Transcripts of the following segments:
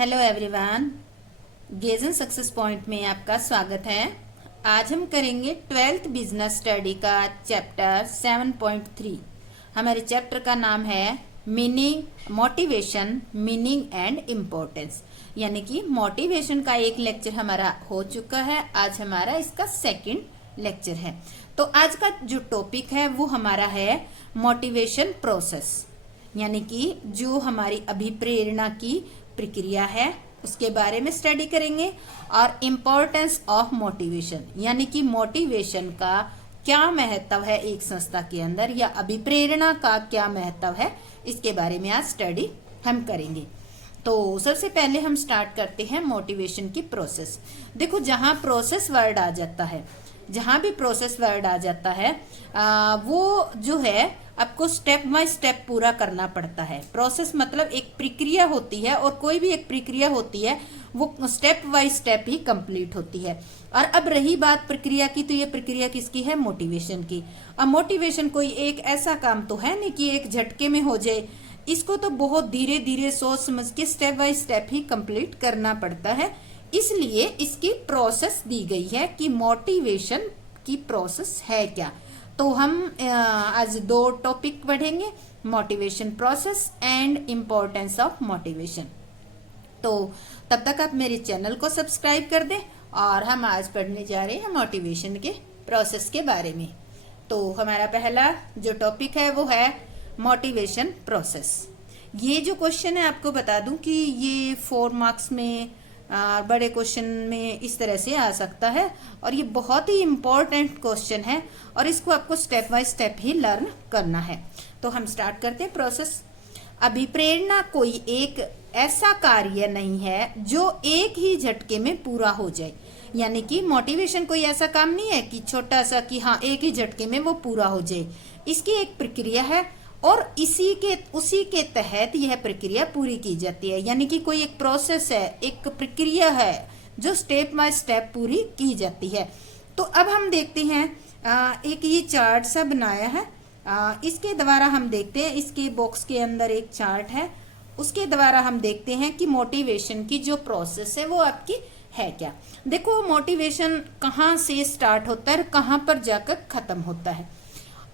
Hello everyone, गेजन success point में आपका स्वागत है। आज हम करेंगे 12th बिजनेस स्टडी का चैप्टर 7.3। हमारे चैप्टर का नाम है meaning, motivation, meaning and importance. यानी कि मोटिवेशन का एक लेक्चर हमारा हो चुका है, आज हमारा इसका सेकंड लेक्चर है। तो आज का जो टॉपिक है वो हमारा है मोटिवेशन प्रोसेस, यानी कि जो हमारी अभिप्रेरणा की प्रक्रिया है उसके बारे में स्टडी करेंगे। और इम्पोर्टेंस ऑफ मोटिवेशन, यानी कि मोटिवेशन का क्या महत्व है एक संस्था के अंदर, या अभिप्रेरणा का क्या महत्व है, इसके बारे में आज स्टडी हम करेंगे। तो सबसे पहले हम स्टार्ट करते हैं मोटिवेशन की प्रोसेस। देखो, जहां प्रोसेस वर्ड आ जाता है, जहां भी प्रोसेस वर्ड आ जाता है वो जो है आपको स्टेप बाय स्टेप पूरा करना पड़ता है। प्रोसेस मतलब एक प्रक्रिया होती है, और कोई भी एक प्रक्रिया होती है वो step by step he complete होती है। और अब रही बात प्रक्रिया की, तो ये प्रक्रिया किसकी है? मोटिवेशन की। अब मोटिवेशन कोई एक ऐसा काम तो है नहीं कि एक झटके में हो जाए, इसको तो बहुत धीरे धीरे सोच समझ के step by step he complete करना पड़ता है। इसलिए इसकी प्रोसेस दी गई है कि मोटिवेशन की प्रोसेस है क्या। तो हम आज दो टॉपिक पढ़ेंगे, motivation process and importance of motivation. तो तब तक आप मेरे चैनल को सब्सक्राइब कर दें, और हम आज पढ़ने जा रहे हैं मोटिवेशन के प्रोसेस के बारे में। तो हमारा पहला जो टॉपिक है वो है मोटिवेशन प्रोसेस। ये जो क्वेश्चन है आपको बता दूं कि ये 4 मार्क्स में बड़े क्वेश्चन में इस तरह से आ सकता है, और ये बहुत ही इम्पोर्टेंट क्वेश्चन है, और इसको आपको step by step he learn करना है। तो हम स्टार्ट करते हैं प्रोसेस। अभिप्रेरणा कोई एक ऐसा कार्य नहीं है जो एक ही झटके में पूरा हो जाए। यानी कि मोटिवेशन कोई ऐसा काम नहीं है कि छोटा सा कि हाँ एक ही झटके में वो पूरा हो जाए। इसकी एक प्रक्रिया है, और उसी के तहत यह प्रक्रिया पूरी की जाती है। यानी कि कोई एक प्रोसेस है, एक प्रक्रिया है जो स्टेप बाय स्टेप पूरी की जाती है। तो अब हम देखते हैं, एक ये चार्ट सा बनाया है, इसके द्वारा हम देखते हैं, इसके बॉक्स के अंदर एक चार्ट है, उसके द्वारा हम देखते हैं कि मोटिवेशन की जो प्रोसेस है वो आपकी है क्या। देखो, मोटिवेशन कहाँ से स्टार्ट होता है और कहाँ पर जाकर खत्म होता है।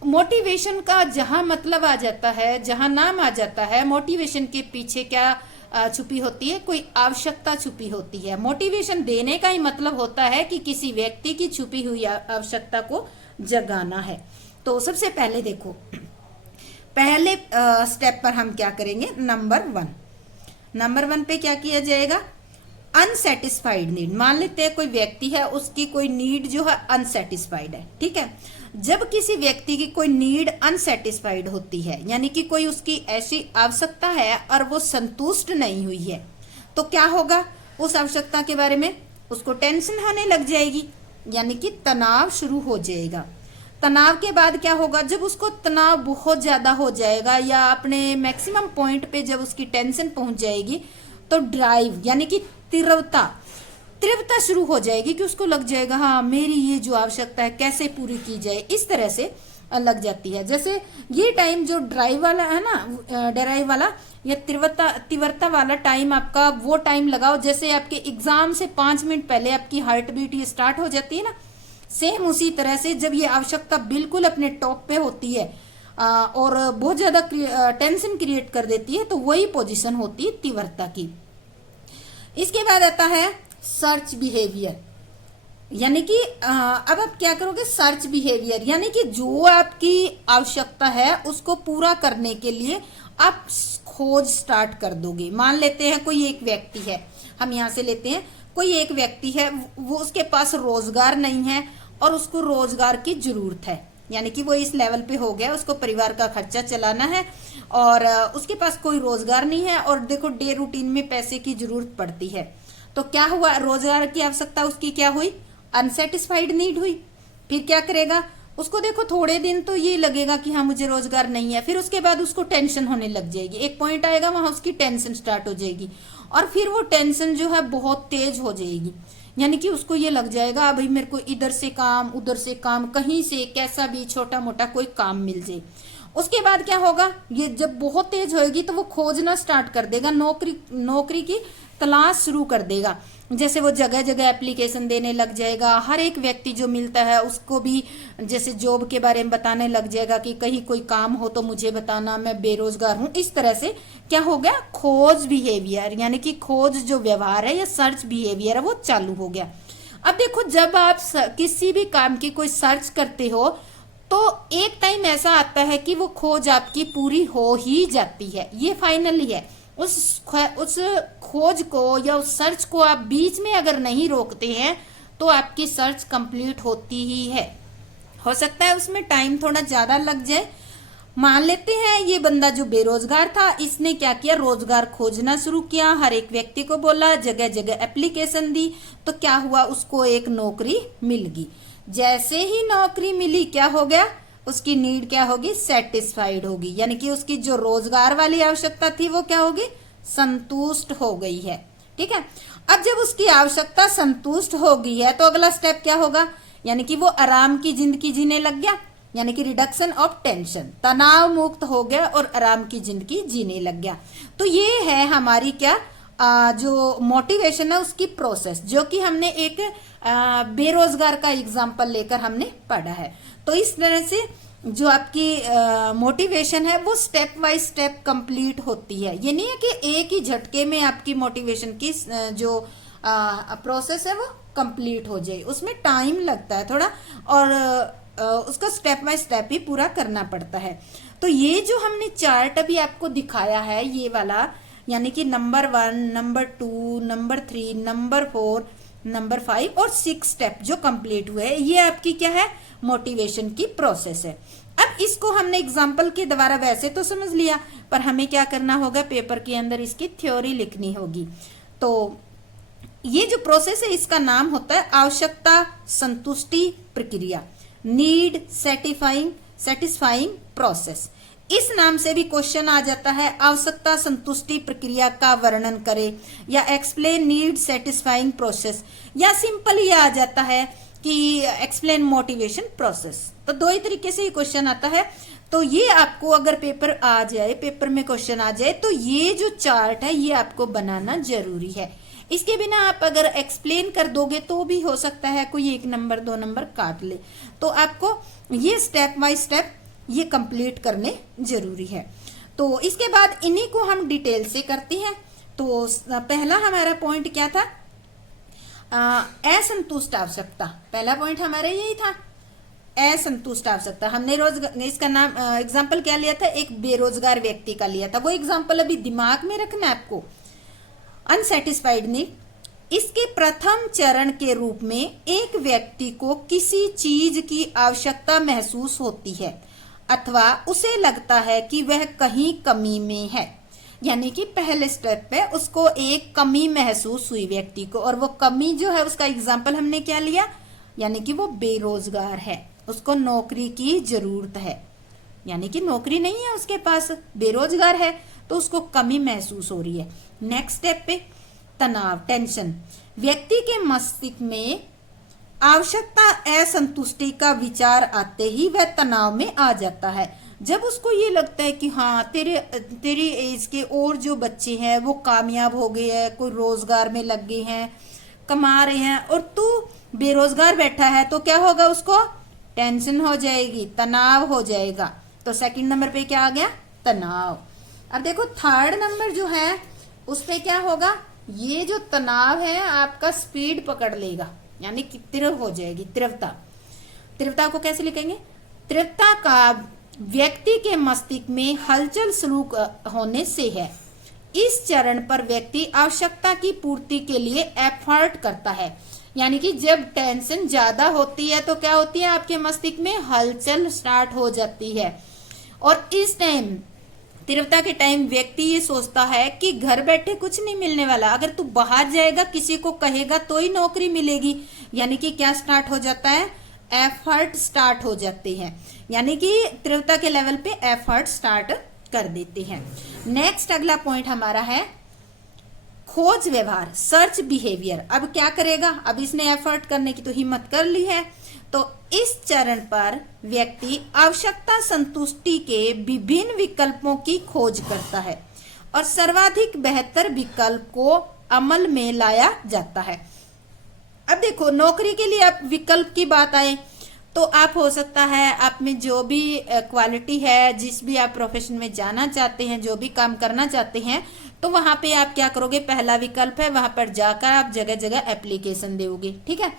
मोटिवेशन का जहां मतलब आ जाता है, जहां नाम आ जाता है, मोटिवेशन के पीछे क्या छुपी होती है? कोई आवश्यकता छुपी होती है। मोटिवेशन देने का ही मतलब होता है कि किसी व्यक्ति की छुपी हुई आवश्यकता को जगाना है। तो सबसे पहले देखो, पहले स्टेप पर हम क्या करेंगे? नंबर वन पे क्या किया जाएगा? Unsatisfied need. मान लेते हैं कोई व्यक्ति है, उसकी कोई नीड जो है अनसेटिस्फाइड है, ठीक है। जब किसी व्यक्ति की कोई नीड अनसेटिस्फाइड होती है, यानी कि कोई उसकी ऐसी आवश्यकता है और वो संतुष्ट नहीं हुई है, तो क्या होगा? उस आवश्यकता के बारे में उसको टेंशन होने लग जाएगी, यानी कि तनाव शुरू हो जाएगा। तनाव के बाद क्या होगा? जब उसको तनाव बहुत ज्यादा हो जाएगा, या अपने मैक्सिमम पॉइंट पे जब उसकी टेंशन पहुंच जाएगी, तो ड्राइव यानी कि तीव्रता शुरू हो जाएगी, कि उसको लग जाएगा हाँ मेरी ये जो आवश्यकता है कैसे पूरी की जाए, इस तरह से लग जाती है। जैसे ये टाइम जो ड्राइव वाला है ना, ड्राइव वाला या तीव्रता वाला टाइम, आपका वो टाइम लगाओ जैसे आपके एग्जाम से 5 मिनट पहले आपकी हार्ट बीट ये स्टार्ट हो जाती है ना, सेम उसी तरह से जब ये आवश्यकता बिल्कुल अपने टॉप पे होती है और बहुत ज्यादा टेंशन क्रिएट कर देती है, तो वही पोजीशन होती है तीव्रता की। इसके बाद आता है सर्च बिहेवियर, यानी कि अब आप क्या करोगे? सर्च बिहेवियर, यानी कि जो आपकी आवश्यकता है उसको पूरा करने के लिए आप खोज स्टार्ट कर दोगे। मान लेते हैं कोई एक व्यक्ति है, हम यहाँ से लेते हैं, कोई एक व्यक्ति है, वो उसके पास रोजगार नहीं है और उसको रोजगार की जरूरत है, यानी कि वो इस लेवल पे हो गया, उसको परिवार का खर्चा चलाना है और उसके पास कोई रोजगार नहीं है, और देखो डे रूटीन में पैसे की जरूरत पड़ती है। तो क्या हुआ? रोजगार की आवश्यकता उसकी क्या हुई? अनसेटिस्फाइड नीड हुई। फिर क्या करेगा? उसको देखो थोड़े दिन तो ये लगेगा कि हाँ मुझे रोजगार नहीं है, फिर उसके बाद उसको टेंशन होने लग जाएगी। एक पॉइंट आएगा वहां उसकी टेंशन स्टार्ट हो जाएगी, और फिर वो टेंशन जो है बहुत तेज हो जाएगी, यानी कि उसको ये लग जाएगा भाई मेरे को इधर से काम उधर से काम, कहीं से कैसा भी छोटा मोटा कोई काम मिल जाए। उसके बाद क्या होगा, ये जब बहुत तेज होएगी तो वो खोजना स्टार्ट कर देगा, नौकरी की तलाश शुरू कर देगा। जैसे वो जगह जगह एप्लीकेशन देने लग जाएगा, हर एक व्यक्ति जो मिलता है उसको भी जैसे जॉब के बारे में बताने लग जाएगा कि कहीं कोई काम हो तो मुझे बताना, मैं बेरोजगार हूं। इस तरह से क्या हो गया, खोज बिहेवियर यानी कि खोज जो व्यवहार है या सर्च बिहेवियर है वो चालू हो गया। अब देखो, जब आप किसी भी काम की कोई सर्च करते हो तो एक टाइम ऐसा आता है कि वो खोज आपकी पूरी हो ही जाती है, ये फाइनली है। उस खोज को या उस सर्च को आप बीच में अगर नहीं रोकते हैं तो आपकी सर्च कंप्लीट होती ही है। हो सकता है उसमें टाइम थोड़ा ज्यादा लग जाए। मान लेते हैं ये बंदा जो बेरोजगार था, इसने क्या किया, रोजगार खोजना शुरू किया, हर एक व्यक्ति को बोला, जगह जगह एप्लीकेशन दी, तो क्या हुआ, उसको एक नौकरी मिल गई। जैसे ही नौकरी मिली क्या हो गया, उसकी नीड क्या होगी, सेटिस्फाइड होगी, यानी कि उसकी जो रोजगार वाली आवश्यकता थी वो क्या होगी, संतुष्ट हो गई है। ठीक है, अब जब उसकी आवश्यकता संतुष्ट हो गई है तो अगला स्टेप क्या होगा, यानी कि वो आराम की जिंदगी जीने लग गया, यानी कि रिडक्शन ऑफ टेंशन, तनाव मुक्त हो गया और आराम की जिंदगी जीने लग गया। तो ये है हमारी क्या जो मोटिवेशन है उसकी प्रोसेस, जो कि हमने एक बेरोजगार का एग्जाम्पल लेकर हमने पढ़ा है। तो इस तरह से जो आपकी मोटिवेशन है वो स्टेप बाय स्टेप कंप्लीट होती है। ये नहीं है कि एक ही झटके में आपकी मोटिवेशन की जो प्रोसेस है वो कंप्लीट हो जाए, उसमें टाइम लगता है थोड़ा, और उसका स्टेप बाय स्टेप ही पूरा करना पड़ता है। तो ये जो हमने चार्ट अभी आपको दिखाया है ये वाला, यानी कि number 1, number 2, number 3, number 4, number 5 और 6 स्टेप जो कंप्लीट हुए हैं, ये आपकी क्या है, मोटिवेशन की प्रोसेस है। अब इसको हमने एग्जाम्पल के द्वारा वैसे तो समझ लिया, पर हमें क्या करना होगा, पेपर के अंदर इसकी थ्योरी लिखनी होगी। तो ये जो प्रोसेस है इसका नाम होता है आवश्यकता संतुष्टि प्रक्रिया, नीड सेटिस्फाइंग प्रोसेस। इस नाम से भी क्वेश्चन आ जाता है, आवश्यकता संतुष्टि प्रक्रिया का वर्णन करें, या एक्सप्लेन नीड सेटिस्फाइंग प्रोसेस, या सिंपल ये आ जाता है कि एक्सप्लेन मोटिवेशन प्रोसेस। तो दो ही तरीके से ये क्वेश्चन आता है। तो ये आपको अगर पेपर में क्वेश्चन आ जाए तो ये जो चार्ट है ये आपको बनाना जरूरी है। इसके बिना आप अगर एक्सप्लेन कर दोगे तो भी हो सकता है कोई 1 नंबर 2 नंबर काट ले। तो आपको ये स्टेप बाय स्टेप ये कंप्लीट करने जरूरी है। तो इसके बाद इन्हीं को हम डिटेल से करते हैं। तो पहला हमारा पॉइंट क्या था, असंतुष्ट आवश्यकता। पहला पॉइंट हमारा यही था, असंतुष्ट आवश्यकता। हमने इसका नाम एग्जाम्पल क्या लिया था, एक बेरोजगार व्यक्ति का लिया था। वो एग्जाम्पल अभी दिमाग में रखना है आपको। अनसेटिस्फाइड नीड, इसके प्रथम चरण के रूप में एक व्यक्ति को किसी चीज की आवश्यकता महसूस होती है अथवा उसे लगता है कि वह कहीं कमी में है। यानी कि पहले स्टेप पे उसको एक कमी महसूस हुई व्यक्ति को, और वो कमी जो है उसका एग्जाम्पल हमने क्या लिया, यानी कि वो बेरोजगार है, उसको नौकरी की जरूरत है, यानी कि नौकरी नहीं है उसके पास, बेरोजगार है, तो उसको कमी महसूस हो रही है। नेक्स्ट स्टेप पे तनाव टेंशन, व्यक्ति के मस्तिष्क में आवश्यकता असंतुष्टि का विचार आते ही वह तनाव में आ जाता है। जब उसको ये लगता है कि हाँ तेरी एज के और जो बच्चे हैं वो कामयाब हो गए हैं, कोई रोजगार में लग गए हैं, कमा रहे हैं, और तू बेरोजगार बैठा है, तो क्या होगा, उसको टेंशन हो जाएगी, तनाव हो जाएगा। तो सेकंड नंबर पे क्या आ गया, तनाव। अब देखो थर्ड नंबर जो है उस पे क्या होगा, ये जो तनाव है आपका स्पीड पकड़ लेगा, यानी कि तीव्र हो जाएगी, तीव्रता। तीव्रता को कैसे लिखेंगे, तीव्रता का व्यक्ति के मस्तिष्क में हलचल शुरू होने से है। इस चरण पर व्यक्ति आवश्यकता की पूर्ति के लिए एफर्ट करता है। यानी कि जब टेंशन ज्यादा होती है तो क्या होती है, आपके मस्तिष्क में हलचल स्टार्ट हो जाती है, और इस टाइम तीव्रता के टाइम व्यक्ति ये सोचता है कि घर बैठे कुछ नहीं मिलने वाला, अगर तू बाहर जाएगा किसी को कहेगा तो ही नौकरी मिलेगी। यानी कि क्या स्टार्ट हो जाता है, एफर्ट स्टार्ट हो जाते हैं, यानी कि तीव्रता के लेवल पे एफर्ट स्टार्ट कर देते हैं। नेक्स्ट अगला पॉइंट हमारा है खोज व्यवहार, सर्च बिहेवियर। अब क्या करेगा, अब इसने एफर्ट करने की तो हिम्मत कर ली है, तो तो इस चरण पर व्यक्ति आवश्यकता संतुष्टि के विभिन्न विकल्पों की खोज करता है और सर्वाधिक बेहतर विकल्प को अमल में लाया जाता है। अब देखो, नौकरी के लिए आप विकल्प की बात आए तो आप हो सकता है आप में जो भी क्वालिटी है, जिस भी आप प्रोफेशन में जाना चाहते हैं, जो भी काम करना चाहते हैं, तो वहां पे आप क्या करोगे, पहला विकल्प है वहां पर जाकर आप जगह जगह एप्लीकेशन दोगे। ठीक है।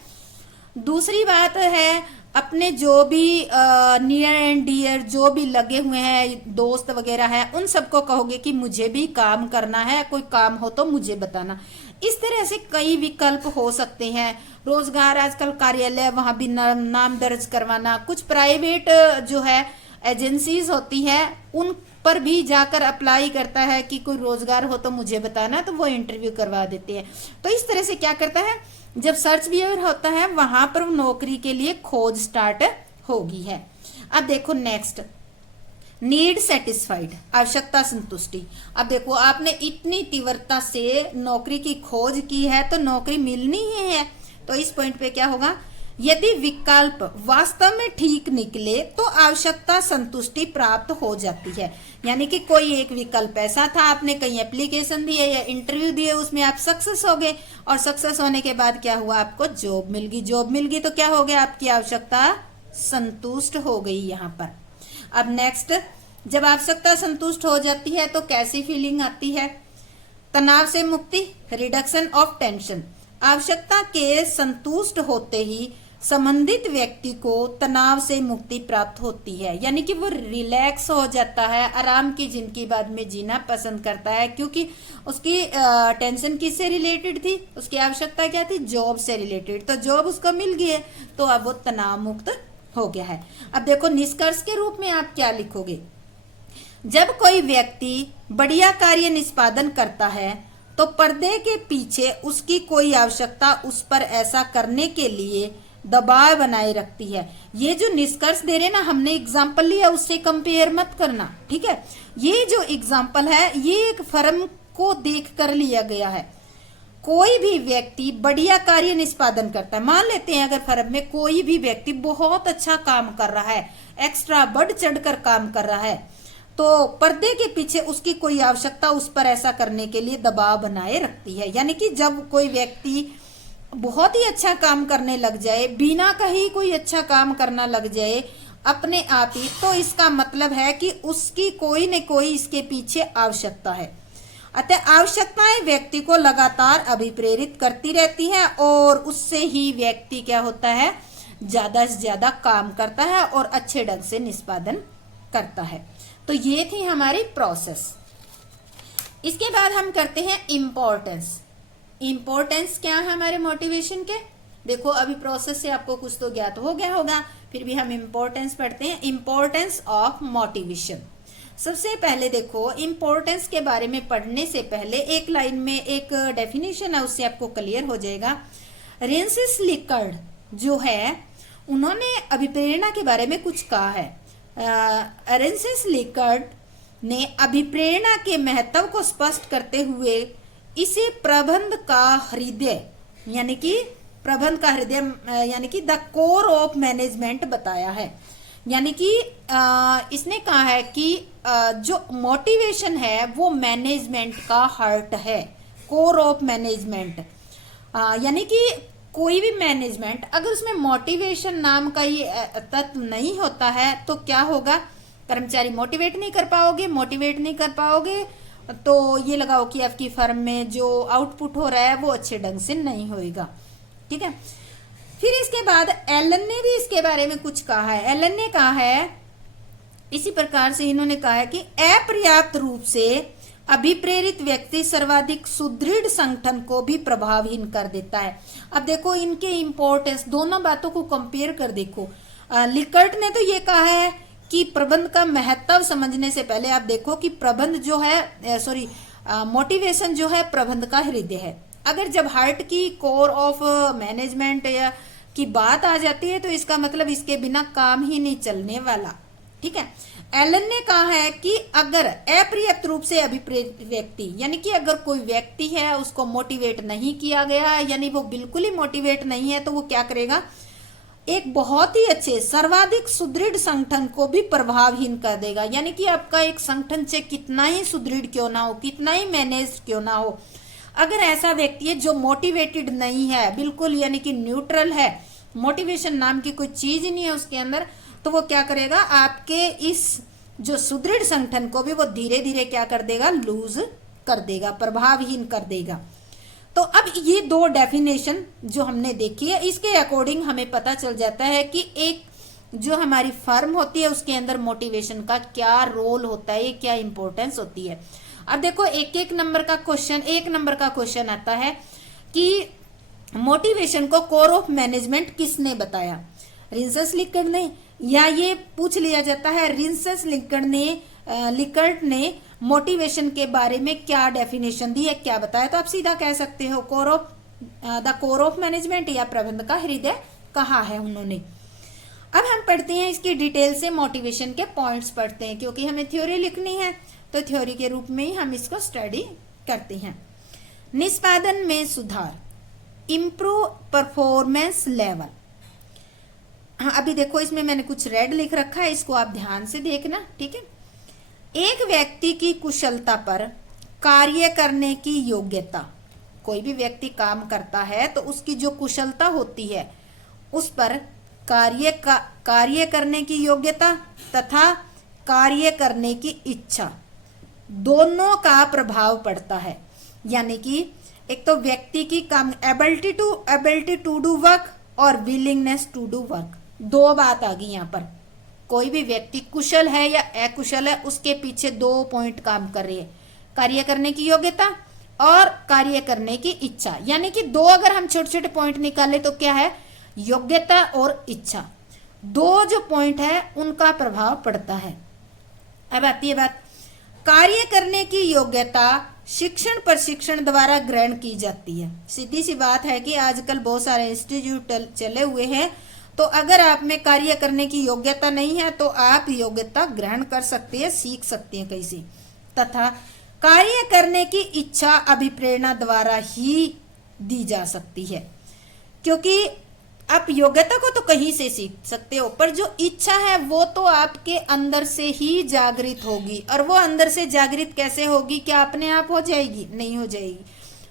दूसरी बात है, अपने जो भी नियर एंड डियर जो भी लगे हुए हैं, दोस्त वगैरह है, उन सबको कहोगे कि मुझे भी काम करना है, कोई काम हो तो मुझे बताना। इस तरह से कई विकल्प हो सकते हैं। रोजगार आजकल कार्यालय, वहां भी नाम दर्ज करवाना, कुछ प्राइवेट जो है एजेंसीज होती है उन पर भी जाकर अप्लाई करता है कि कोई रोजगार हो तो मुझे बताना, तो वो इंटरव्यू करवा देते हैं। तो इस तरह से क्या करता है, जब सर्च व्यूअर होता है वहां पर नौकरी के लिए खोज स्टार्ट होगी है। अब देखो नेक्स्ट, नीड सेटिस्फाइड, आवश्यकता संतुष्टि। अब देखो, आपने इतनी तीव्रता से नौकरी की खोज की है तो नौकरी मिलनी ही है। तो इस पॉइंट पे क्या होगा, यदि विकल्प वास्तव में ठीक निकले तो आवश्यकता संतुष्टि प्राप्त हो जाती है। यानी कि कोई एक विकल्प ऐसा था, आपने कहीं एप्लीकेशन दिए या इंटरव्यू दिए, उसमें आप सक्सेस हो गए और सक्सेस होने के बाद क्या हुआ, आपको जॉब मिल गई। जॉब मिल गई तो क्या हो गया, आपकी आवश्यकता संतुष्ट हो गई यहाँ पर। अब नेक्स्ट, जब आवश्यकता संतुष्ट हो जाती है तो कैसी फीलिंग आती है, तनाव से मुक्ति, रिडक्शन ऑफ टेंशन। आवश्यकता के संतुष्ट होते ही संबंधित व्यक्ति को तनाव से मुक्ति प्राप्त होती है, यानी कि वो रिलैक्स हो जाता है, आराम की जिंदगी बाद में जीना पसंद करता है, क्योंकि उसकी टेंशन किससे रिलेटेड थी, उसकी आवश्यकता क्या थी, जॉब से रिलेटेड। तो जॉब उसको मिल गई है तो अब वो तनाव मुक्त हो गया है। अब देखो, निष्कर्ष के रूप में आप क्या लिखोगे, जब कोई व्यक्ति बढ़िया कार्य निष्पादन करता है तो पर्दे के पीछे उसकी कोई आवश्यकता उस पर ऐसा करने के लिए दबाव बनाए रखती है। ये जो निष्कर्ष दे रहे ना, हमने एग्जाम्पल लिया, उससे कंपेयर मत करना। ठीक है। ये जो एग्जाम्पल है ये एक फर्म को देख कर लिया गया है। कोई भी व्यक्ति बढ़िया कार्य निष्पादन करता है, मान लेते हैं अगर फर्म में कोई भी व्यक्ति बहुत अच्छा काम कर रहा है, एक्स्ट्रा बढ़ चढ़कर काम कर रहा है, तो पर्दे के पीछे उसकी कोई आवश्यकता उस पर ऐसा करने के लिए दबाव बनाए रखती है। यानी कि जब कोई व्यक्ति बहुत ही अच्छा काम करने लग जाए, बिना कहीं कोई अच्छा काम करना लग जाए अपने आप ही, तो इसका मतलब है कि उसकी कोई न कोई इसके पीछे आवश्यकता है। अतः आवश्यकताएं व्यक्ति को लगातार अभिप्रेरित करती रहती हैं और उससे ही व्यक्ति क्या होता है, ज्यादा से ज्यादा काम करता है और अच्छे ढंग से निष्पादन करता है। तो ये थी हमारी प्रोसेस। इसके बाद हम करते हैं इम्पोर्टेंस। इम्पोर्टेंस क्या है हमारे मोटिवेशन के, देखो अभी प्रोसेस से आपको कुछ तो ज्ञात हो गया होगा, फिर भी हम इम्पोर्टेंस पढ़ते हैं। Importance of motivation. सबसे पहले देखो, इम्पोर्टेंस के बारे में पढ़ने से पहले एक लाइन में एक डेफिनेशन है, उससे आपको क्लियर हो जाएगा। रेंसिस लिकर्ड जो है, उन्होंने अभिप्रेरणा के बारे में कुछ कहा है। रेंसिस लिकर्ड ने अभिप्रेरणा के महत्व को स्पष्ट करते हुए इसे प्रबंध का हृदय, यानी कि प्रबंध का हृदय यानी कि द कोर ऑफ मैनेजमेंट बताया है। यानी कि इसने कहा है कि जो मोटिवेशन है वो मैनेजमेंट का हार्ट है, कोर ऑफ मैनेजमेंट। यानी कि कोई भी मैनेजमेंट अगर उसमें मोटिवेशन नाम का ये तत्व नहीं होता है तो क्या होगा, कर्मचारी मोटिवेट नहीं कर पाओगे, मोटिवेट नहीं कर पाओगे तो ये लगाओ कि आपकी फर्म में जो आउटपुट हो रहा है वो अच्छे ढंग से नहीं होएगा। ठीक है। फिर इसके बाद एलन ने भी इसके बारे में कुछ कहा है। एलन ने कहा है, इसी प्रकार से इन्होंने कहा है कि अपर्याप्त रूप से अभिप्रेरित व्यक्ति सर्वाधिक सुदृढ़ संगठन को भी प्रभावहीन कर देता है। अब देखो इनके इंपॉर्टेंस, दोनों बातों को कंपेयर कर देखो। लिकर्ट ने तो ये कहा है कि प्रबंध का महत्व समझने से पहले आप देखो कि प्रबंध जो है मोटिवेशन जो है प्रबंध का हृदय है। अगर जब हार्ट की कोर ऑफ मैनेजमेंट या की बात आ जाती है तो इसका मतलब इसके बिना काम ही नहीं चलने वाला। ठीक है। एलन ने कहा है कि अगर अपर्याप्त रूप से अभिप्रेरित व्यक्ति, यानी कि अगर कोई व्यक्ति है उसको मोटिवेट नहीं किया गया है, यानी वो बिल्कुल ही मोटिवेट नहीं है, तो वो क्या करेगा, एक बहुत ही अच्छे सर्वाधिक सुदृढ़ संगठन को भी प्रभावहीन कर देगा। यानी कि आपका एक संगठन से कितना ही सुदृढ़ क्यों ना हो, कितना ही मैनेज क्यों ना हो, अगर ऐसा व्यक्ति है जो मोटिवेटेड नहीं है बिल्कुल, यानी कि न्यूट्रल है, मोटिवेशन नाम की कोई चीज ही नहीं है उसके अंदर, तो वो क्या करेगा, आपके इस जो सुदृढ़ संगठन को भी वो धीरे धीरे क्या कर देगा, लूज कर देगा, प्रभावहीन कर देगा। तो अब ये दो डेफिनेशन जो हमने देखी है, इसके अकॉर्डिंग हमें पता चल जाता है कि एक जो हमारी फर्म होती है उसके अंदर मोटिवेशन का क्या रोल होता है, क्या इंपॉर्टेंस होती है। अब देखो एक नंबर का क्वेश्चन आता है कि मोटिवेशन को कोर ऑफ मैनेजमेंट किसने बताया, रिंसस लिकर्ट ने, या ये पूछ लिया जाता है रिंसस लिकर्ट ने मोटिवेशन के बारे में क्या डेफिनेशन दी है, क्या बताया। तो आप सीधा कह सकते हो द कोर ऑफ मैनेजमेंट, या प्रबंधन का हृदय कहा है उन्होंने। अब हम पढ़ते हैं इसकी डिटेल से, मोटिवेशन के पॉइंट्स पढ़ते हैं, क्योंकि हमें थ्योरी लिखनी है तो थ्योरी के रूप में ही हम इसको स्टडी करते हैं। निष्पादन में सुधार, इम्प्रूव परफॉर्मेंस लेवल। हाँ, अभी देखो इसमें मैंने कुछ रेड लिख रखा है, इसको आप ध्यान से देखना, ठीक है। एक व्यक्ति की कुशलता पर कार्य करने की योग्यता, कोई भी व्यक्ति काम करता है तो उसकी जो कुशलता होती है उस पर कार्य करने की योग्यता तथा कार्य करने की इच्छा दोनों का प्रभाव पड़ता है। यानी कि एक तो व्यक्ति की काम एबिलिटी टू डू वर्क और विलिंगनेस टू डू वर्क, दो बात आ गई यहाँ पर। कोई भी व्यक्ति कुशल है या अकुशल है, उसके पीछे दो पॉइंट काम कर रही है, कार्य करने की योग्यता और कार्य करने की इच्छा। यानी कि दो अगर हम छोटे छोटे पॉइंट निकाले तो क्या है, योग्यता और इच्छा, दो जो पॉइंट है उनका प्रभाव पड़ता है। अब आती है बात, कार्य करने की योग्यता शिक्षण प्रशिक्षण द्वारा ग्रहण की जाती है। सीधी सी बात है कि आजकल बहुत सारे इंस्टीट्यूट चले हुए हैं, तो अगर आप में कार्य करने की योग्यता नहीं है तो आप योग्यता ग्रहण कर सकते हैं, सीख सकते हैं कैसे। तथा कार्य करने की इच्छा अभिप्रेरणा द्वारा ही दी जा सकती है, क्योंकि आप योग्यता को तो कहीं से सीख सकते हो, पर जो इच्छा है वो तो आपके अंदर से ही जागृत होगी। और वो अंदर से जागृत कैसे होगी, क्या अपने आप हो जाएगी? नहीं हो जाएगी।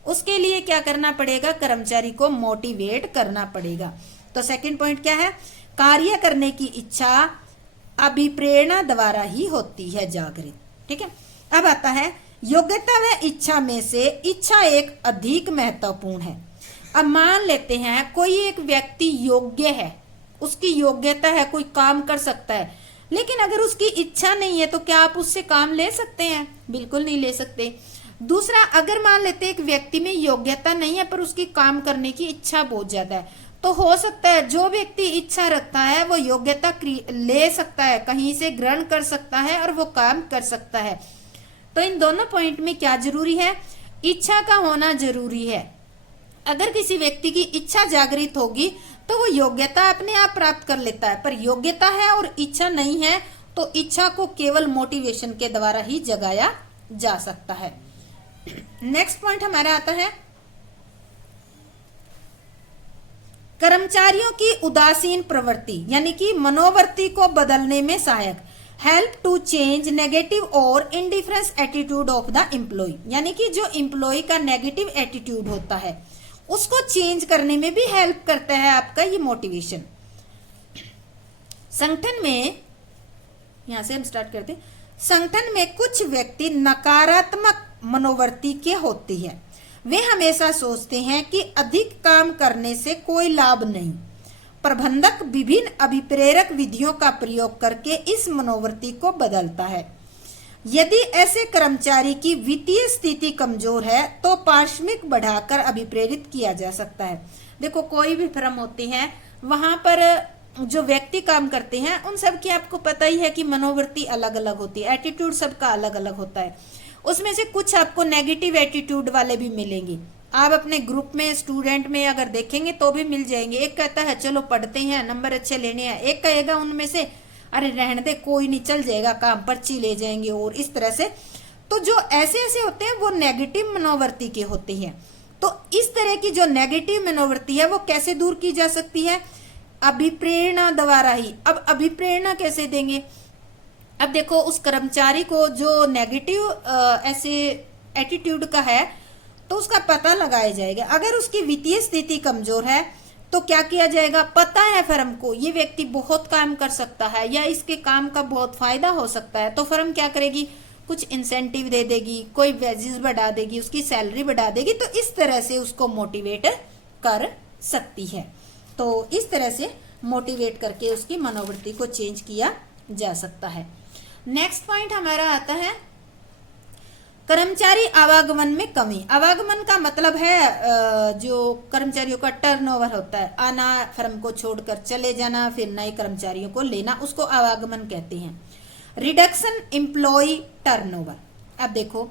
उसके लिए क्या करना पड़ेगा, कर्मचारी को मोटिवेट करना पड़ेगा। तो सेकंड पॉइंट क्या है, कार्य करने की इच्छा अभिप्रेरणा द्वारा ही होती है जागृत, ठीक है। अब आता है योग्यता व इच्छा में से इच्छा एक अधिक महत्वपूर्ण है। अब मान लेते हैं कोई एक व्यक्ति योग्य है, उसकी योग्यता है, कोई काम कर सकता है, लेकिन अगर उसकी इच्छा नहीं है तो क्या आप उससे काम ले सकते हैं? बिल्कुल नहीं ले सकते। दूसरा, अगर मान लेते एक व्यक्ति में योग्यता नहीं है पर उसकी काम करने की इच्छा बहुत ज्यादा है, तो हो सकता है जो व्यक्ति इच्छा रखता है वो योग्यता ले सकता है, कहीं से ग्रहण कर सकता है और वो काम कर सकता है। तो इन दोनों पॉइंट में क्या जरूरी है, इच्छा का होना जरूरी है। अगर किसी व्यक्ति की इच्छा जागृत होगी तो वो योग्यता अपने आप प्राप्त कर लेता है, पर योग्यता है और इच्छा नहीं है तो इच्छा को केवल मोटिवेशन के द्वारा ही जगाया जा सकता है। नेक्स्ट पॉइंट हमारा आता है कर्मचारियों की उदासीन प्रवृत्ति, यानी कि मनोवृत्ति को बदलने में सहायक, हेल्प टू चेंज नेगेटिव और indifference attitude of the employ. यानी कि जो एम्प्लॉय का नेगेटिव एटीट्यूड होता है उसको चेंज करने में भी हेल्प करता है आपका ये मोटिवेशन। संगठन में, यहां से हम स्टार्ट करते हैं, संगठन में कुछ व्यक्ति नकारात्मक मनोवृत्ति के होते हैं। वे हमेशा सोचते हैं कि अधिक काम करने से कोई लाभ नहीं। प्रबंधक विभिन्न अभिप्रेरक विधियों का प्रयोग करके इस मनोवृत्ति को बदलता है। यदि ऐसे कर्मचारी की वित्तीय स्थिति कमजोर है तो पारिश्रमिक बढ़ाकर अभिप्रेरित किया जा सकता है। देखो कोई भी फर्म होती है, वहां पर जो व्यक्ति काम करते हैं उन सब की आपको पता ही है कि मनोवृत्ति अलग अलग होती है, एटीट्यूड सबका अलग अलग होता है। उसमें से कुछ आपको नेगेटिव एटीट्यूड वाले भी मिलेंगे। आप अपने ग्रुप में स्टूडेंट में अगर देखेंगे तो भी मिल जाएंगे। एक कहता है चलो पढ़ते हैं, नंबर अच्छे लेने हैं, एक कहेगा उनमें से अरे रहने दे, कोई नहीं, चल जाएगा काम, पर्ची ले जाएंगे, और इस तरह से। तो जो ऐसे ऐसे होते हैं वो नेगेटिव मनोवृत्ति के होते हैं। तो इस तरह की जो नेगेटिव मनोवृत्ति है वो कैसे दूर की जा सकती है, अभिप्रेरणा द्वारा ही। अब अभिप्रेरणा कैसे देंगे? अब देखो उस कर्मचारी को जो नेगेटिव ऐसे एटीट्यूड का है तो उसका पता लगाया जाएगा। अगर उसकी वित्तीय स्थिति कमजोर है तो क्या किया जाएगा? पता है फर्म को ये व्यक्ति बहुत काम कर सकता है या इसके काम का बहुत फायदा हो सकता है, तो फर्म क्या करेगी? कुछ इंसेंटिव दे देगी, कोई वेजेस बढ़ा देगी, उसकी सैलरी बढ़ा देगी, तो इस तरह से उसको मोटिवेट कर सकती है। तो इस तरह से मोटिवेट करके उसकी मनोवृत्ति को चेंज किया जा सकता है। नेक्स्ट पॉइंट हमारा आता है कर्मचारी आवागमन में कमी। आवागमन का मतलब है जो कर्मचारियों का टर्नओवर होता है, आना, फर्म को छोड़कर चले जाना, फिर नए कर्मचारियों को लेना, उसको आवागमन कहते हैं। Reduction employ turnover. अब देखो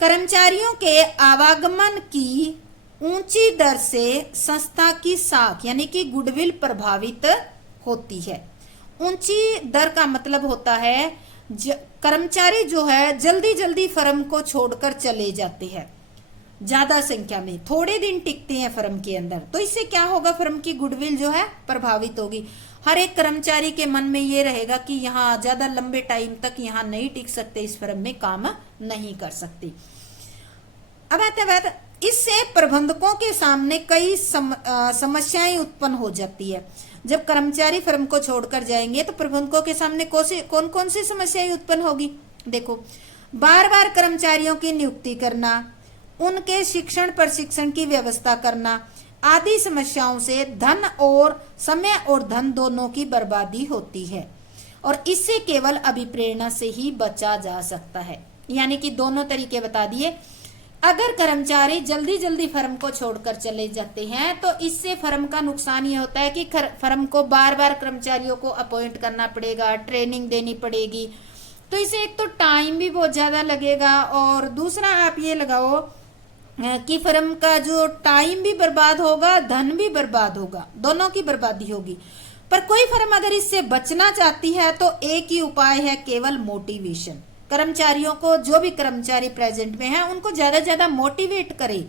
कर्मचारियों के आवागमन की ऊंची दर से संस्था की साख यानी कि गुडविल प्रभावित होती है। ऊंची दर का मतलब होता है कर्मचारी जो है जल्दी जल्दी फर्म को छोड़कर चले जाते हैं, ज्यादा संख्या में, थोड़े दिन टिकते हैं फर्म के अंदर, तो इससे क्या होगा? फर्म की गुडविल जो है प्रभावित होगी। हर एक कर्मचारी के मन में ये रहेगा कि यहाँ ज्यादा लंबे टाइम तक यहाँ नहीं टिक सकते, इस फर्म में काम नहीं कर सकते। अब आते बाद इससे प्रबंधकों के सामने कई समस्याएं उत्पन्न हो जाती है। जब कर्मचारी फर्म को छोड़कर जाएंगे तो प्रबंधकों के सामने कौन कौन सी समस्याएं उत्पन्न होगी? देखो, बार बार कर्मचारियों की नियुक्ति करना, उनके शिक्षण प्रशिक्षण की व्यवस्था करना आदि समस्याओं से धन और समय और धन दोनों की बर्बादी होती है, और इससे केवल अभिप्रेरणा से ही बचा जा सकता है। यानी कि दोनों तरीके बता दिए। अगर कर्मचारी जल्दी जल्दी फर्म को छोड़कर चले जाते हैं तो इससे फर्म का नुकसान ये होता है कि फर्म को बार बार कर्मचारियों को अपॉइंट करना पड़ेगा, ट्रेनिंग देनी पड़ेगी, तो इसे एक तो टाइम भी बहुत ज्यादा लगेगा, और दूसरा आप ये लगाओ कि फर्म का जो टाइम भी बर्बाद होगा, धन भी बर्बाद होगा, दोनों की बर्बादी होगी। पर कोई फर्म अगर इससे बचना चाहती है तो एक ही उपाय है, केवल मोटिवेशन। कर्मचारियों को, जो भी कर्मचारी प्रेजेंट में है, उनको ज्यादा ज्यादा मोटिवेट करे।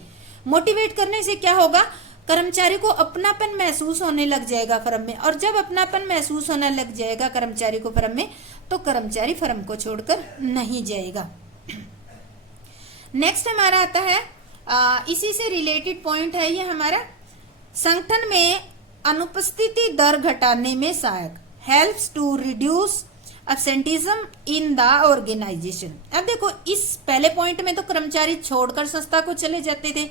मोटिवेट करने से क्या होगा? कर्मचारी को अपनापन महसूस होने लग जाएगा फर्म में, और जब अपनापन महसूस होने लग जाएगा कर्मचारी को फर्म में, तो कर्मचारी फर्म को छोड़कर नहीं जाएगा। नेक्स्ट हमारा आता है इसी से रिलेटेड पॉइंट है ये हमारा, संगठन में अनुपस्थिति दर घटाने में सहायक, helps to reduce absenteeism in the organisation. अब देखो, इस पहले पॉइंट में तो कर्मचारी छोड़कर संस्था को चले जाते थे,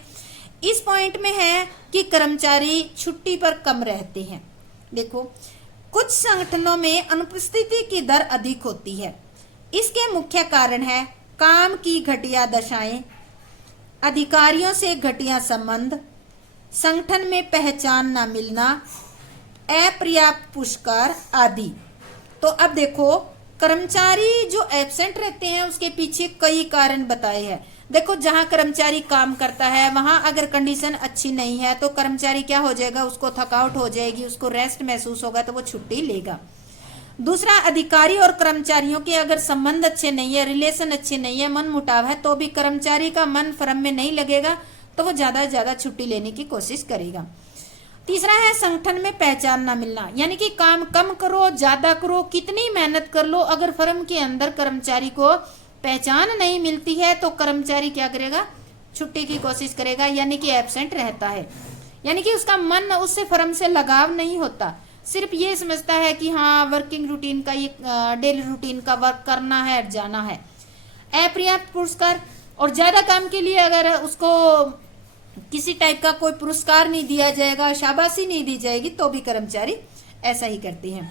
इस पॉइंट में है कि कर्मचारी छुट्टी पर कम रहते हैं। देखो, कुछ संगठनों में अनुपस्थिति की दर अधिक होती है। इसके मुख्य कारण है काम की घटिया दशाएं, अधिकारियों से घटिया संबंध, संगठन में पहचान न मिलना, अपर्याप्त पुरस्कार आदि। तो अब देखो, कर्मचारी जो एब्सेंट रहते हैं उसके पीछे कई कारण बताए हैं। देखो, जहां कर्मचारी काम करता है वहां अगर कंडीशन अच्छी नहीं है तो कर्मचारी क्या हो जाएगा? उसको थकावट हो जाएगी, उसको रेस्ट महसूस होगा, तो वो छुट्टी लेगा। दूसरा, अधिकारी और कर्मचारियों के अगर संबंध अच्छे नहीं है, रिलेशन अच्छे नहीं है, मन मुटाव है, तो भी कर्मचारी का मन फर्म में नहीं लगेगा, तो वो ज्यादा से ज्यादा छुट्टी लेने की कोशिश करेगा। तीसरा है संगठन में पहचान ना मिलना, यानी कि काम कम करो, ज्यादा करो, कितनी मेहनत कर लो, अगर फर्म के अंदर कर्मचारी को पहचान नहीं मिलती है तो कर्मचारी क्या करेगा? छुट्टी की कोशिश करेगा, यानी कि एब्सेंट रहता है, यानी कि उसका मन उससे फर्म से लगाव नहीं होता, सिर्फ ये समझता है कि हाँ वर्किंग रूटीन का, ये डेली रूटीन का वर्क करना है, जाना है। अपर्याप्त पुरस्कार, और ज्यादा काम के लिए अगर उसको किसी टाइप का कोई पुरस्कार नहीं दिया जाएगा, शाबाशी नहीं दी जाएगी, तो भी कर्मचारी ऐसा ही करते हैं।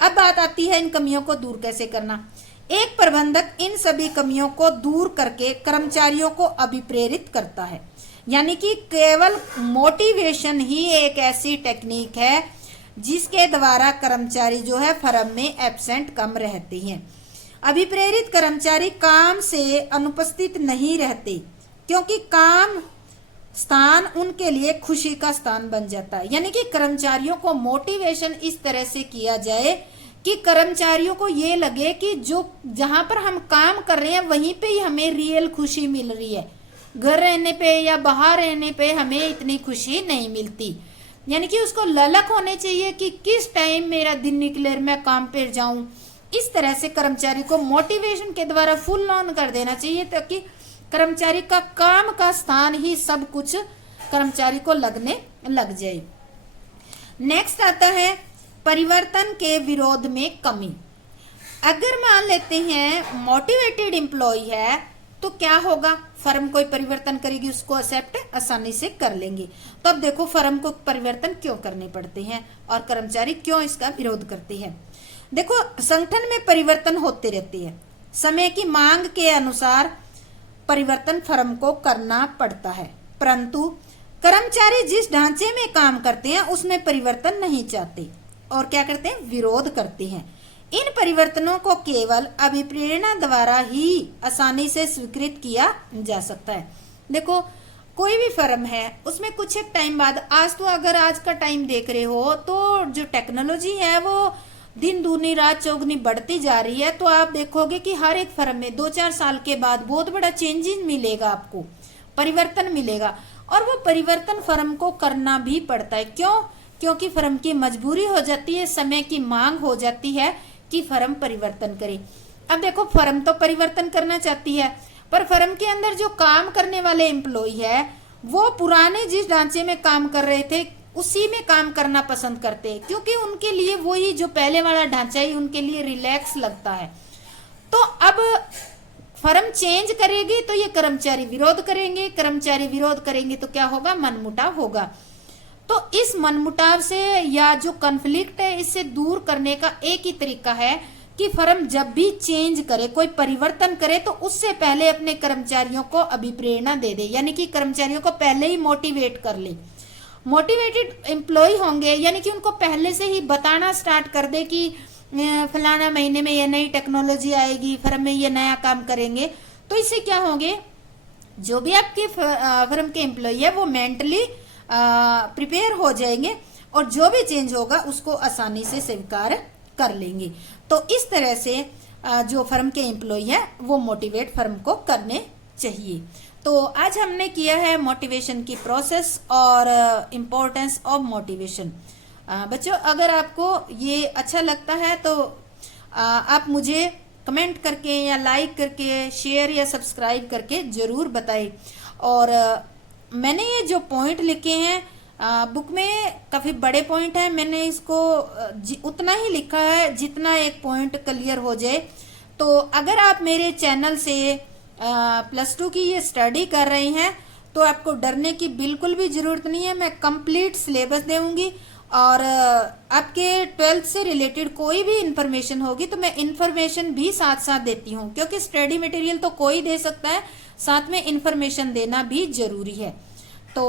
अब बात आती है इन कमियों को दूर कैसे करना। एक प्रबंधक इन सभी कमियों को दूर करके कर्मचारियों को अभिप्रेरित करता है, यानी कि केवल मोटिवेशन ही एक ऐसी टेक्निक है जिसके द्वारा कर्मचारी जो है फर्म में एब्सेंट कम रहते हैं। अभिप्रेरित कर्मचारी काम से अनुपस्थित नहीं रहते, क्योंकि काम स्थान उनके लिए खुशी का स्थान बन जाता है। यानी कि कर्मचारियों को मोटिवेशन इस तरह से किया जाए कि कर्मचारियों को ये लगे कि जो जहां पर हम काम कर रहे हैं वहीं पे ही हमें रियल खुशी मिल रही है, घर रहने पे या बाहर रहने पे हमें इतनी खुशी नहीं मिलती। यानी कि उसको ललक होनी चाहिए कि किस टाइम मेरा दिन निकले, मैं काम पर जाऊं। इस तरह से कर्मचारी को मोटिवेशन के द्वारा फुल ऑन कर देना चाहिए, ताकि कर्मचारी का काम का स्थान ही सब कुछ कर्मचारी को लगने लग जाए। नेक्स्ट आता है परिवर्तन के विरोध में कमी। अगर मान लेते हैं मोटिवेटेड एम्प्लॉय है तो क्या होगा, फर्म कोई परिवर्तन करेगी उसको एक्सेप्ट आसानी से कर लेंगे। तो अब देखो फर्म को परिवर्तन क्यों करने पड़ते हैं और कर्मचारी क्यों इसका विरोध करते हैं। देखो संगठन में परिवर्तन होते रहते हैं, समय की मांग के अनुसार परिवर्तन फर्म को करना पड़ता है, परंतु कर्मचारी जिस ढांचे में काम करते हैं उसमें परिवर्तन नहीं चाहते और क्या करते हैं, विरोध करते हैं। इन परिवर्तनों को केवल अभिप्रेरणा द्वारा ही आसानी से स्वीकृत किया जा सकता है। देखो कोई भी फर्म है उसमें कुछ एक टाइम बाद, आज तो अगर आज का टाइम देख रहे हो तो जो टेक्नोलॉजी है वो दिन दूनी रात चौगुनी बढ़ती जा रही है। तो आप देखोगे कि हर एक फर्म में 2-4 साल के बाद बहुत बड़ा चेंजेस मिलेगा, आपको परिवर्तन मिलेगा और वो परिवर्तन फर्म को करना भी पड़ता है। क्यों? क्योंकि फर्म की मजबूरी हो जाती है, समय की मांग हो जाती है कि फर्म परिवर्तन करे। अब देखो फर्म तो परिवर्तन करना चाहती है, पर फर्म के अंदर जो काम करने वाले एम्प्लॉय है वो पुराने जिस ढांचे में काम कर रहे थे उसी में काम करना पसंद करते हैं, क्योंकि उनके लिए वही जो पहले वाला ढांचा ही उनके लिए रिलैक्स लगता है। तो अब फर्म चेंज करेगी तो ये कर्मचारी विरोध करेंगे, कर्मचारी विरोध करेंगे तो क्या होगा, मनमुटाव होगा। तो इस मनमुटाव से या जो कॉन्फ्लिक्ट है इससे दूर करने का एक ही तरीका है कि फर्म जब भी चेंज करे, कोई परिवर्तन करे तो उससे पहले अपने कर्मचारियों को अभिप्रेरणा दे दे, यानी कि कर्मचारियों को पहले ही मोटिवेट कर ले। मोटिवेटेड एम्प्लॉय होंगे यानी कि उनको पहले से ही बताना स्टार्ट कर दे कि फलाना महीने में ये नई टेक्नोलॉजी आएगी, फर्म में ये नया काम करेंगे। तो इससे क्या होंगे, जो भी आपके फर्म के एम्प्लॉय है वो मेंटली प्रिपेयर हो जाएंगे और जो भी चेंज होगा उसको आसानी से स्वीकार कर लेंगे। तो इस तरह से जो फर्म के एम्प्लॉय है वो मोटिवेट फर्म को करने चाहिए। तो आज हमने किया है मोटिवेशन की प्रोसेस और इम्पोर्टेंस ऑफ मोटिवेशन। बच्चों अगर आपको ये अच्छा लगता है तो आप मुझे कमेंट करके या लाइक करके, शेयर या सब्सक्राइब करके जरूर बताएं। और मैंने ये जो पॉइंट लिखे हैं बुक में काफ़ी बड़े पॉइंट हैं, मैंने इसको उतना ही लिखा है जितना एक पॉइंट क्लियर हो जाए। तो अगर आप मेरे चैनल से +2 की ये स्टडी कर रहे हैं तो आपको डरने की बिल्कुल भी ज़रूरत नहीं है। मैं कंप्लीट सिलेबस दूंगी और आपके 12th से रिलेटेड कोई भी इंफॉर्मेशन होगी तो मैं इंफॉर्मेशन भी साथ साथ देती हूँ, क्योंकि स्टडी मटेरियल तो कोई दे सकता है, साथ में इंफॉर्मेशन देना भी ज़रूरी है। तो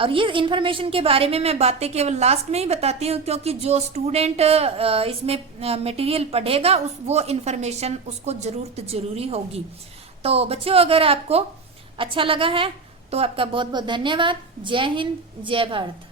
और ये इन्फॉर्मेशन के बारे में मैं बातें केवल लास्ट में ही बताती हूँ, क्योंकि जो स्टूडेंट इसमें मटेरियल पढ़ेगा वो इन्फॉर्मेशन उसको जरूरी होगी। तो बच्चों अगर आपको अच्छा लगा है तो आपका बहुत बहुत धन्यवाद। जय हिंद, जय भारत।